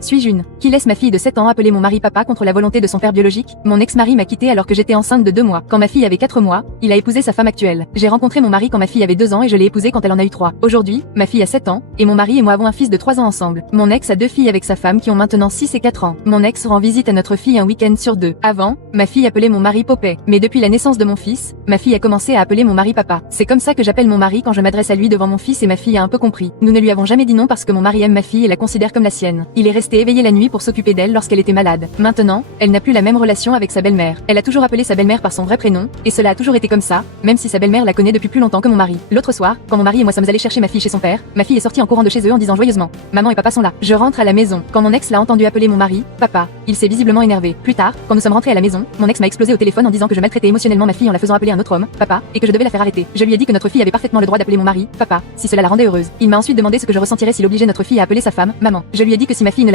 Suis-je une qui laisse ma fille de 7 ans appeler mon mari papa contre la volonté de son père biologique? Mon ex-mari m'a quitté alors que j'étais enceinte de 2 mois. Quand ma fille avait 4 mois, il a épousé sa femme actuelle. J'ai rencontré mon mari quand ma fille avait 2 ans et je l'ai épousée quand elle en a eu 3. Aujourd'hui, ma fille a 7 ans, et mon mari et moi avons un fils de 3 ans ensemble. Mon ex a 2 filles avec sa femme qui ont maintenant 6 et 4 ans. Mon ex rend visite à notre fille un week-end sur 2. Avant, ma fille appelait mon mari Popet. Mais depuis la naissance de mon fils, ma fille a commencé à appeler mon mari papa. C'est comme ça que j'appelle mon mari quand je m'adresse à lui devant mon fils et ma fille a un peu compris. Nous ne lui avons jamais dit non parce que mon mari aime ma fille et la considère comme la sienne. Il est resté éveillé la nuit pour s'occuper d'elle lorsqu'elle était malade. Maintenant, elle n'a plus la même relation avec sa belle-mère. Elle a toujours appelé sa belle-mère par son vrai prénom, et cela a toujours été comme ça, même si sa belle-mère la connaît depuis plus longtemps que mon mari. L'autre soir, quand mon mari et moi sommes allés chercher ma fille chez son père, ma fille est sortie en courant de chez eux en disant joyeusement: maman et papa sont là. Je rentre à la maison. Quand mon ex l'a entendu appeler mon mari papa, il s'est visiblement énervé. Plus tard, quand nous sommes rentrés à la maison, mon ex m'a explosé au téléphone en disant que je maltraitais émotionnellement ma fille en la faisant appeler un autre homme papa, et que je devais la faire arrêter. Je lui ai dit que notre fille avait parfaitement le droit d'appeler mon mari papa, si cela la rendait heureuse. Il m'a ensuite demandé ce que je ressentirais s'il obligeait notre fille à appeler sa femme maman. Je lui ai dit que si ma fille ne